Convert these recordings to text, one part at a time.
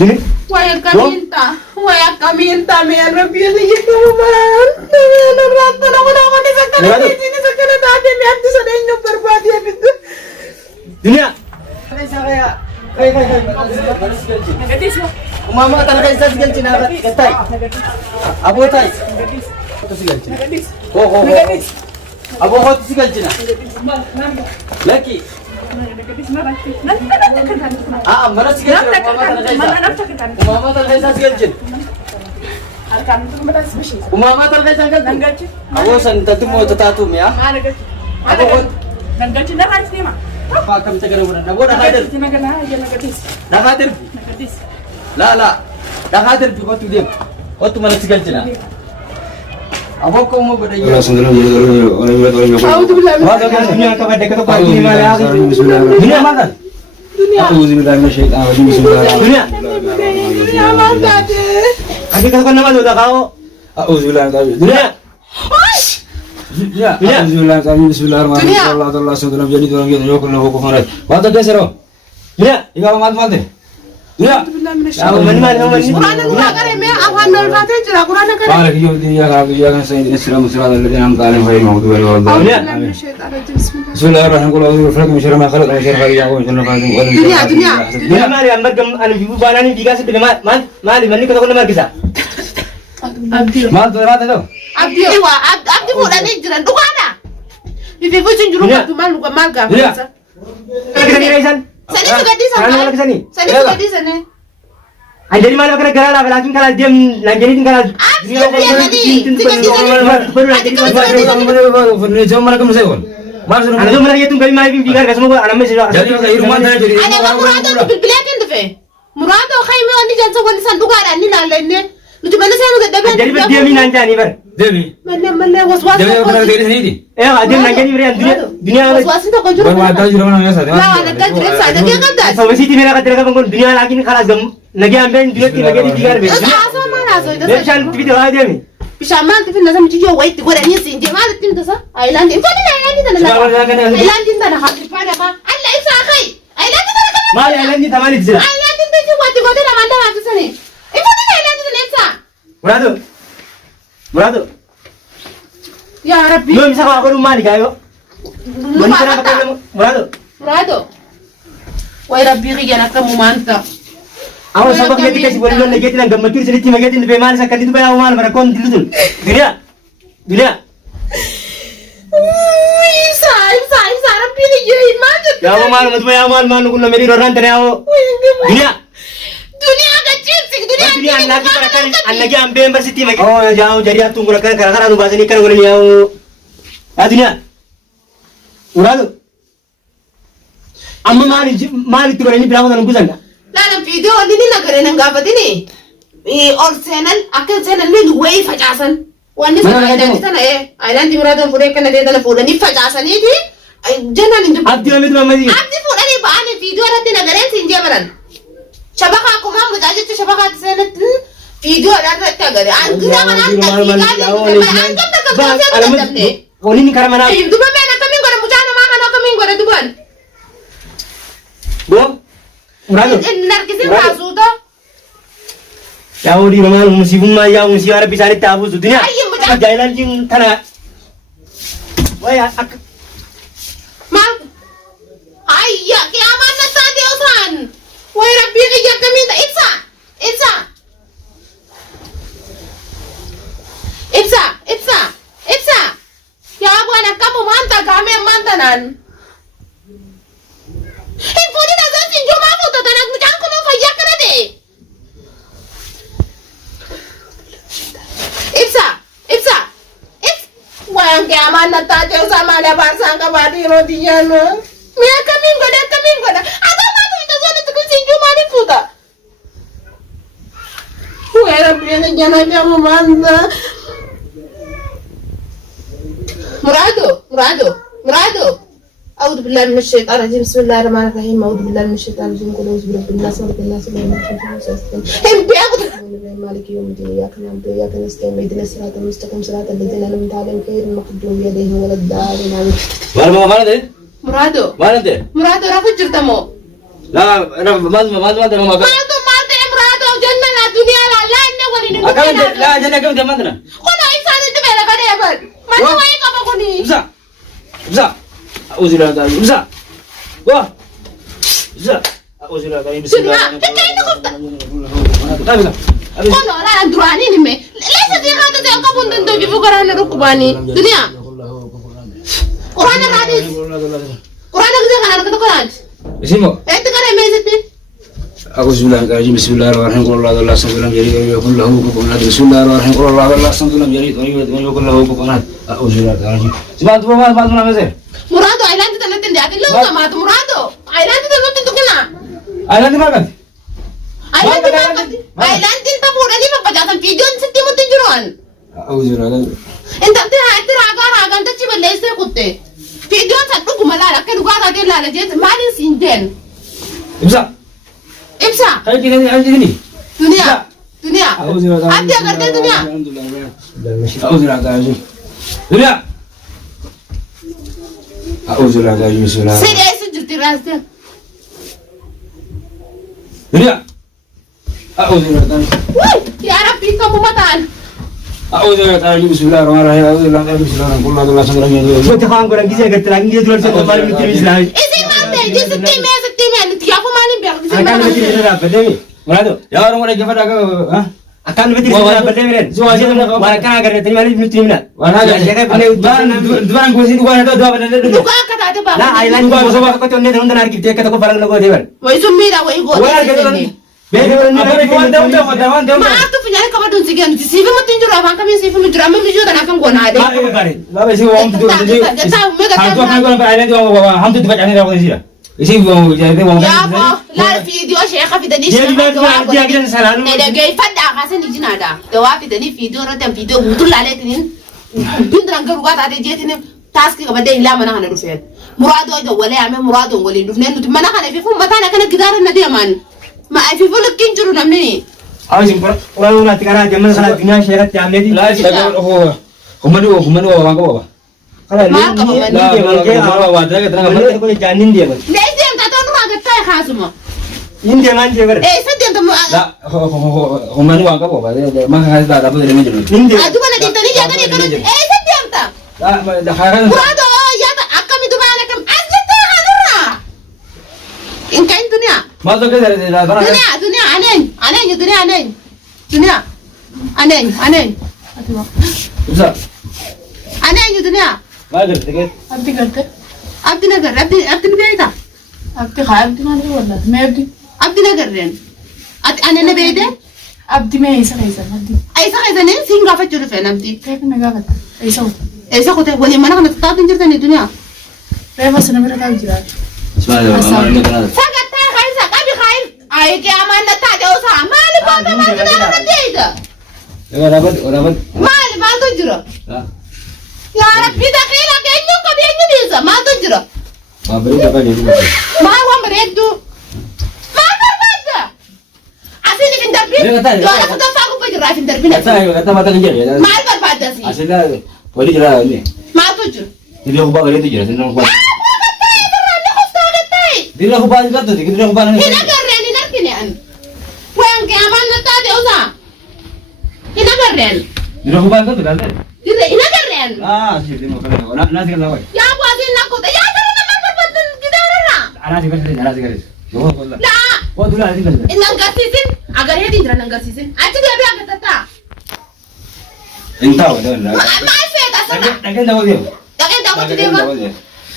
ويا كمينتا من ربي يجيك كمان أنا رات أنا وأنا سكنت هذه اللي أنت سنين برباد يا بنت دنيا Mama talaga isa sigal cina katay. Abo tay. Ho. Abo ho sigal cina. Laki. Mana sigal cina mama talaga isa sigal cina. Mama talaga isa sigal cina. Abo san tatu mo tatu ya. Abo ho. ننقلت نراجع نيما Pakam tagara wala. Abo nakader. Nakader. La. Nakader bi ko tudem. O tu mana sigal cina. Abo ko mo bada ya. أعوذ بالله من هذا كان الدنيا كما دكتور قال لي ما لا دنيا ما كان أعوذ بالله من الشيطان الرجيم بسم الله الرحمن دنيا الدنيا ما تعدي حقيقة كنا ما دودا كاو أعوذ بالله من الشيطان دنيا أعوذ بالله من الشيطان بسم الله الرحمن الرحيم الله تعالى سيدنا بجد ولم يكن يوكل له كفوا أحد وهذا كسره دنيا يقال ما تفعل دنيا أعوذ بالله من الشيطان من ما هو من قرآن الله كريم يا أخوان الفاتحة جرا قرآن كريم قال في يوم الدنيا يا سيدنا السلام والسلام الذين أنعمت عليهم غير المغضوب عليهم ولا أعوذ الضالين بالله من الشيطان الرجيم بسم الله بسم الله الرحمن الرحيم قل أعوذ بربك من شر ما خلق ومن شر غيره ومن شر غاسق دنيا ما لي أمبر كم أنا بيبو باناني بيجاسي بلي ما لي مني كذا كنا مركزا ما ترى هذا abdi wa abdi fudhanii jiran dhugaadha bifi jiru qabdu maal nuka maal gaafasa كذا كذا إيشان sani su gadhiisan Sani wala kisani sani su gadhiisan anjali maal bakra gara la lakin kala dem lanjali tin kala جم مرة كم سيقول ما أنا سنو تو مرة يتم كلمة ما يبين بيجار كسمه أنا مش jadi kalau iru mana jadi ana ba murado bilbilatin dafe murado khayme wani jan so wani sanduqa da ni lalle lutu bana sai mu gadda jadi berdiam ini nanti ani ber Devi manne waswas Devi yang pernah jadi sini ada lanjali beri dunia waswas ta ko juru baru ada juga orang yang la wala ka jure sa da ke gadda sama sih timera kata mereka bangkon dunia lagi ni kalas gam lagi ambil dunia ti lagi di bigar ber asa mana so da dem shan video ada mi bishaman tifin na zamu ji yo wait gore ni sin je ma da tin ta sa island in fadi na island ta na island ta na hadu fada ma Allah isa kai island ta na ما يعني عندي ثمانية جزيرة island ta ji wati gote na manda ma ta sane in fadi na island ta ne sa مرادو ya rabbi لو مسافة أقول مالك أيوه من كنا بقول مرادو wai rabbi rigana kan mu manta أول سبب يجي كذي بقول لهم نجيت لهم قبل كل سنة تيجي نجيت بمال سكتي تبي أو مال مرة كون دلتون دنيا isa rabbi rigana ma ta يا أو مال متبي أو مال نقول نمري روران ترى أو دنيا dunia ka cinsik dunia دنيا أنا كي كركان أنا كي أم بيم برسيتي مكي أو جاو جريا تون كركان كركان أنا بازني كركان ولا نياو يا دنيا مرادو أما مالي تقول إني بلاغو نقول زنا lala video ni na gare nan gaba dini or channel akan channel ni wai fajasan wani Mana sa ada sana aidan di murado fure kana de dala fure ni fajasan ni di jana ni du أبدي أمي تمام مدي abdi fure ni ba ni video rati na gare sin je baran shabaka kuma mu jaje ta shabaka ta sana video da ta gare an gida mana an ta an ta ka ba sai da ne Oni ni karamana du ba me na kamin gore mu jana ma kana kamin gore du ban Go Murado narkisin kasuta Ya odi ramal musibum ma ya musi ara bisari tabu dunia Ayy, muda. jailan jing tana Waya ak Ma Ayya kiamat na sa Diyusan Wai rabbi kaya kami ta Itza Ya buwan kamu manta kami mantanan Pwede na sa sinjo mabuto tanag mo dyan ko nung fayak ka na di Itza Wayang kiamat na tayo sa malabasan ka ba di rodiyan Mia kaming goda Ada matu ito sa nito kung sinjo maniputa Wala pwede dyan na siya mamanda مرادو أعوذ بالله من الشيطان الرجيم بسم الله الرحمن الرحيم أعوذ بالله من الشيطان الرجيم قل أعوذ برب الناس مالك الناس إله الناس هم بياخذ مالك يوم الدين إياك نعبد وإياك نستعين اهدنا الصراط المستقيم صراط الذين أنعمت عليهم غير المغضوب عليهم ولا الضالين آمين Mana deh? مرادو Mana deh? رافع جرتمو Lah, mana مرادو ni. Akam la jana kam de mandra. Kono insan itu bela kan ya bar. Mati wai kamu kuni. Bisa. Uzila tadi. Bisa. Wah. Bisa. Uzila tadi. Dunia, kita itu kota. Kono orang durani ni me. Lesa dia kata dia kamu tentu ibu kerana rukubani. Dunia. Quran hadis. Quran kita kan ada kata Quran. Isimo. Itu kan emezet ni. Aku bilang kaji bismillahirrahmanirrahim qul la ilaha illallah jadi yakul lahu kufuwan ahad bismillahirrahmanirrahim qul la ilaha illallah jadi yakul lahu kufuwan ahad aku bilang kaji sebantu mana mese Murado ailan itu nanti dia akan lupa matu Murado ailan itu nanti tu kena ailan di mana ailan itu pura ni pajatan video setiap mati juruan aku bilang entah tu raga entah ciba lese kutte video satu kumala kan gua ada lala jadi malin sinden bisa Ibsa. Kayak gini. Dunia. Ada kerja dunia. Dunia. Saya itu jadi rasa. Dunia. Wah, ya Rabbi kamu matan. Kau jangan kurang kisah kerja lagi dia tulis sama malam itu Islam. Isi mante, di setiap tiap malam biar di Akan betul betul apa deh? Mana tu? Ya orang mana kita dah Akan betul betul apa deh Miren? Mereka agar nanti malam itu terima. Jangan dua orang kursi dua ada dua ada. Juga kata ada pak. Nah, island gua sebab kau tuh nanti nak kita kata kau barang lagu dia kan? Wah itu mira, wah itu. Beda orang ni. Maaf tu punya kamu dun sekian. Si film mati jurah, apa kami si film jurah, kami jurah nak kau nak ada. Lalu si orang tu jadi. Aku island tu ham tu tempat yang ni aku sih. Isi orang jadi orang. Ya apa? Lalu video saya kafi tadi. Dia kita salah. Ada gay pada kasih ni jina ada. Doa tadi video rata video betul lale tinin. Bintang kerugat ada je tinin. Task ke pada ilah mana kan rufet. Murado itu wala ame murado ngoli rufet. Nutu mana kan efifu mata nak kena kita ada dia man. Ma efifu lekin juru namni. Awak simpul. Orang nanti kerana zaman salah dunia syarat jam ni. Lah kita humanu orang kau apa? Kalau ni dia boleh janin dia. Dah dia kata orang agak tay khasuma. Ini dia manja ber. Sedang tu. Lah humanu orang kau apa? Maka harus ada apa dari mana dulu? Ini dia. Aduh mana dia tadi jaga dia kan. Sedang tak. Dah kan. Murado ya tak akam itu mana akam. Asal tak hadura. Ingkain dunia. Masuk ke dari Dunia aneh dunia aneh. Aduh. Bisa. Aneh dunia. Bagus, tiket. Abdi करते abdi नगर abdi में गया था abdi खाया abdi ना नहीं बोलना मैं abdi नगर रेन अने ने बेटे abdi में ऐसा नहीं सिंगा पे चुर फैन abdi कैसे मैं क्या करता ऐसा होता है बोले मना करना ताप इंजर था नहीं दुनिया मैं बस ना मेरा ताप जिरा sagata खाई सका भी खाई आए क्या मान ना था जो सा माल बात ना दे इधर माल माल तो zero Ya Rabbi dah kira kayaknya kau dia ni bisa, matu jero. Beri apa ni? Mau beredu. Mau berbeda. Asal ni pintar pin. Kalau aku tak fagu pun jero pintar pin. Kata mata kerja ya. Mau berbeda sih. Asalnya boleh jera ni. Matu jero. Jadi aku bawa itu jera, senang aku. Aku kata itu randa aku tahu kata. Jadi aku bawa itu tu, jadi aku bawa ni. Hina keren, hina kinen. Puang kiaman nata dia usah. Hina keren. Jadi aku bawa itu dah. Hina keren. Sih, dia mau kalau nasi kan lawai. Ya aku asin nak kota. Ya karena nak berbeda kita orang. Nasi kan. Jauh kau lah. Lah. Kau dulu nasi kan. Nanggar sisin, agar dia di dalam nanggar sisin. Aja dia biar kata tak. Entah, dah. Maaf ya, tak sana. Takkan tahu dia. Takkan tahu tu dia kan?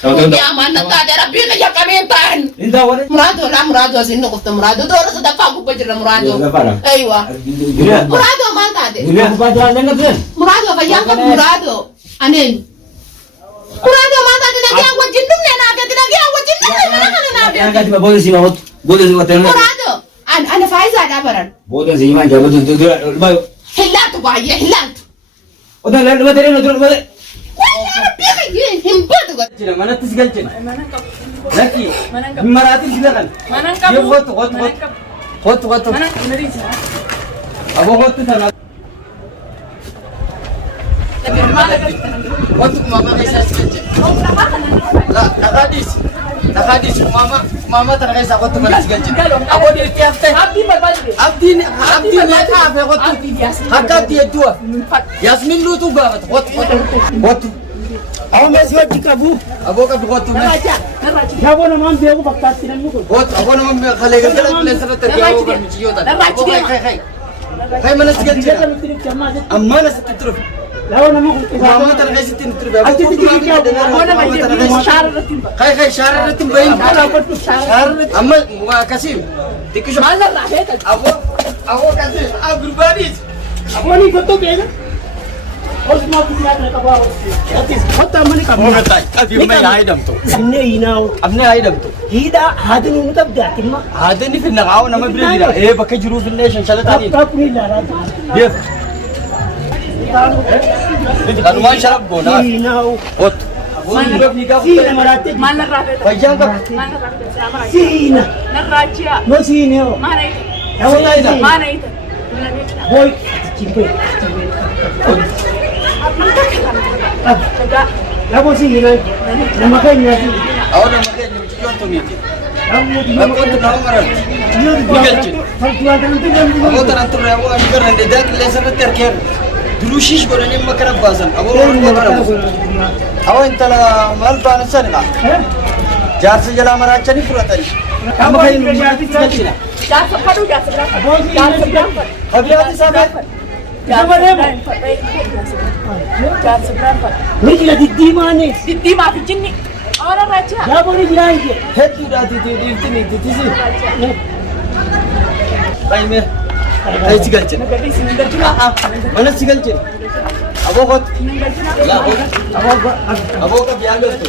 Tahu. Dia mana tak ada Rabbi kerja kami tan. Entah apa. Murado sini aku tu Murado. Tu orang sudah fagu pejer Murado. Aywa. Dia. Murado mana ada? Dia aku bawa jalan dengan dia. Murado apa yang kan Murado? Anin. Murado mana ada lagi aku jindung ni nak ada lagi aku jindung ni mana kan nak Yang ada? kata boleh sih mau. Boleh sih hotel. Murado. Ana Faiza ada baran. Boleh sih mana jauh tu dia. Hilat bahaya hilat. Hotel lalu betul betul. Rabbi kerja himbat tu. Cina mana tu segala cina? Laki. Marathi silakan. Dia hot. Abo hot tu sana. Hot tu mama bisa sekali. Lah, hadis. Nakadis mama talaga sa kotto malas galchin. Abo dirti afte. Abdi na kafe kotto. Hakka dia dua. Yasmin lu tu ba kotto. Aw mes wajji kabu. Abo ka kotto na. Yabo na mam bego bakta tinan mo ko. Kotto abo na mam khale gala lesra ter ya abo kan chiyo ta. Kai manas galchin. Amma na satitru. Lawa na mo ko. Mama talaga sitin tur ba. Kai shararatin bayin. Amma kasim. Dikisho. Abo kasim. Gurbadis. Aboni goto bega. Osma kuya na ka ba. Atis hotta mani ka. Mo gatai. Abi mai aidam to. Amne inaw. Abne aidam to. Hida hadin unu tab datin ma. Hadani fi nagaw na mabrida. Baka juru fi nation shalatani. Kap ni lara. Def. Kanuman sharab bona. Inaw. Ot. Sina marate. Bayan ka. Sina. No sine o. Wala ina. Boy. Chimpe. Labo sina. Namakay niya si. Aw na magay ni chiyon to niti. Ako Ako to na marat. Ako tanan to rewa ni garan de dak lesar terker. Dulushish go ni makara bazan. Ako makara. Aw intala mal ban sanga. Jar se jala mara chani puratani. Am khay ni china. Abli ati sabe. Nikla diddi mane. Labo ni jiraike. Hetu dati tu dirtini ditisi. Bay me. Ay sigalchen. Mana sigalchen. Abo kot. La abo ka bialo to.